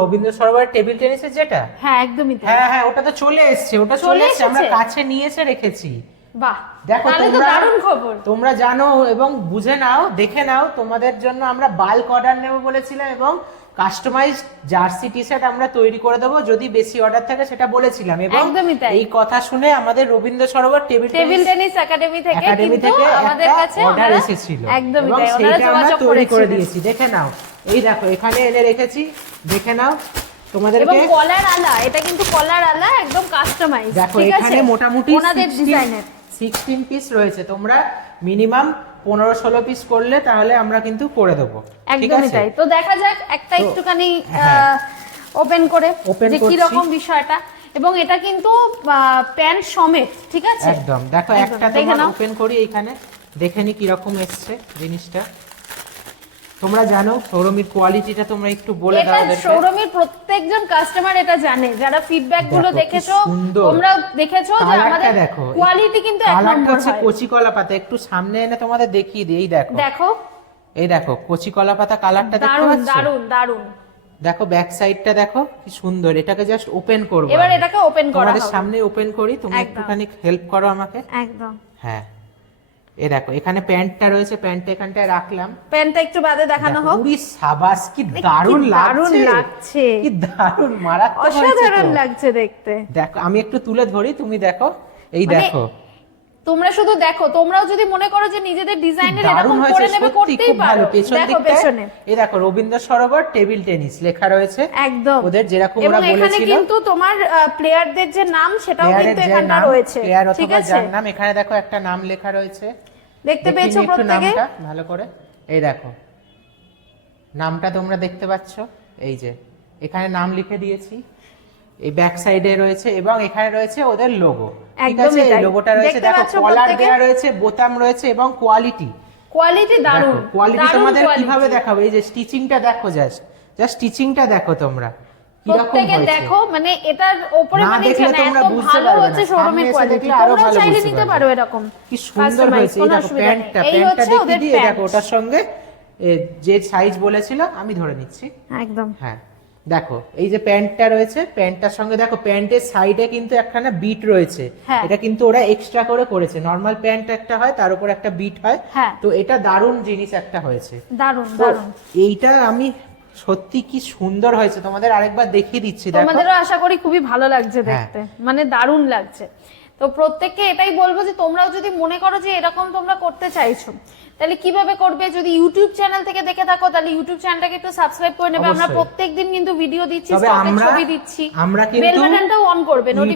Rabindra Sarobar table টেনিসের যেটা, হ্যাঁ একদমই তাই। হ্যাঁ হ্যাঁ, ওটা তো চলে এসেছে, আমরা কাছে নিয়ে এসে রেখেছি। বাহ, দেখো তাহলে তো দারুণ খবর। তোমরা জানো এবং বুঝে নাও, দেখে নাও, তোমাদের জন্য আমরা বাল্ক অর্ডার নেব বলেছিলাম এবং কাস্টমাইজ জার্সি টি শার্ট আমরা তৈরি করে দেবো যদি বেশি অর্ডার থাকে, সেটা বলেছিলাম। এবং এই কথা শুনে আমাদের Rabindra Sarobar table tennis academy থেকে আমাদের কাছে অর্ডার এসেছিল, একদমই এবং তাই, ওনারা সেটা আমরা যোগাযোগ তৈরি করে করেছিলেন। দিয়েছি। দেখে নাও, এই দেখো এখানে এনে রেখেছি, দেখে নাও তোমাদেরকে। এবং কলার আলা, এটা কিন্তু কলার আলা একদম কাস্টমাইজ। দেখো এখানে মোটামুটি ওনাদের ডিজাইনের 16 পিস রয়েছে, তোমরা মিনিমাম 15-16 পিস করলে তাহলে আমরা কিন্তু করে দেবো। একদমই তাই। তো দেখা যাক একটা একটুখানি ওপেন করে যে কি রকম বিষয়টা। এবং এটা কিন্তু প্যান্ট সমেত, ঠিক আছে একদম। দেখো একটা তোমরা ওপেন করি, এইখানে দেখে নি কি রকম এসেছে জিনিসটা। তোমরা জানো সৌরমির কোয়ালিটিটা, তোমরা একটু বলে দাও ওদেরকে। সৌরমির প্রত্যেকজন কাস্টমার এটা জানে, যারা ফিডব্যাক গুলো দেখেছো, তোমরা দেখেছো যে আমাদের কোয়ালিটি কিন্তু এক নম্বর হয়। কচি কলা পাতা একটু সামনে এনে তোমাদের দেখিয়ে দিই। এই দেখো, এই দেখো কচি কলা পাতা কালারটা দেখতে পাচ্ছ? দারুন দারুন। দেখো ব্যাক সাইডটা দেখো কি সুন্দর। এটাকে জাস্ট ওপেন করব। এবার এটাকে ওপেন করা হবে। তোমাদের সামনে ওপেন করি, তুমি একটুখানি হেল্প করো আমাকে। একদম। হ্যাঁ, এই দেখো এখানে প্যান্টটা রয়েছে, প্যান্টটা এখানটায় রাখলাম। প্যান্টটা একটু বাদে দেখানো হোক। পুরি সাবাস, কি দারুণ লাগছে, কি দারুণ, মারাত্মক, অসাধারণ লাগছে দেখতে। দেখো আমি একটু তুলে ধরি, তুমি দেখো। এই দেখো, তোমরা শুধু দেখো, তোমরাও যদি মনে করো যে নিজেদের ডিজাইনের এরকম করে নেবে, করতেই পারো। দেখো পেছনে, এই দেখো রবীন্দ্র সরোবর টেবিল টেনিস লেখা রয়েছে একদম ওদের, যেরকম ওরা বলেছিল। এখানে কিন্তু তোমার প্লেয়ারদের যে নাম সেটাও কিন্তু এখানটা রয়েছে, ঠিক আছে? যার নাম এখানে দেখো একটা নাম লেখা রয়েছে, দেখতে পেয়েছো প্রত্যেককে? ভালো করে এই দেখো, নামটা তোমরা দেখতে পাচ্ছ, এই যে এখানে নাম লিখে দিয়েছি। এই ব্যাক সাইডে রয়েছে এবং এখানে রয়েছে ওদের লোগো, ঠিক আছে? এই লোগোটা রয়েছে, দেখো কলার দেয়া রয়েছে, বোতাম রয়েছে এবং কোয়ালিটি দারুণ। কোয়ালিটি তোমাদের কিভাবে দেখাবো, এই যে স্টিচিংটা দেখো, জাস্ট স্টিচিংটা দেখো তোমরা কিরকম হয়েছে। দেখো মানে এটার উপরে মানে এত ভালো হচ্ছে শোরুমের কোয়ালিটি, তোমরা চাইলে নিতে পারো এরকম। কি সুন্দর হয়েছে। এই দেখো প্যান্টটা দেখিয়ে দিয়ে, দেখো ওটার সঙ্গে যে সাইজ বলেছিল আমি ধরে নিচ্ছি একদম। হ্যাঁ, দেখো এই যে প্যান্টটা রয়েছে, প্যান্টটার সঙ্গে দেখো প্যান্টের সাইডে কিন্তু একখানা বিট রয়েছে। এটা কিন্তু ওরা এক্সট্রা করে করেছে। নরমাল প্যান্ট একটা হয়, তার উপর একটা বিট হয়। তো এটা দারুণ জিনিস একটা হয়েছে, দারুণ। এইটা আমি সত্যি কি সুন্দর হয়েছে, তোমাদের আরেকবার দেখিয়ে দিচ্ছি। দেখো তোমাদেরও আশা করি খুবই ভালো লাগছে দেখতে, মানে দারুণ লাগছে। তো প্রত্যেককে এটাই বলবো যে তোমরাও যদি মনে করো যে এরকম তোমরা করতে চাইছো, তাহলে কিভাবে করবে? যদি ইউটিউব চ্যানেল থেকে দেখে থাকো, তাহলে ইউটিউব চ্যানেলটাকে একটু সাবস্ক্রাইব করে নেবে। আমরা প্রত্যেকদিন কিন্তু ভিডিও দিচ্ছি, ছবি দিচ্ছি, বেল বাটনটাও অন করবে।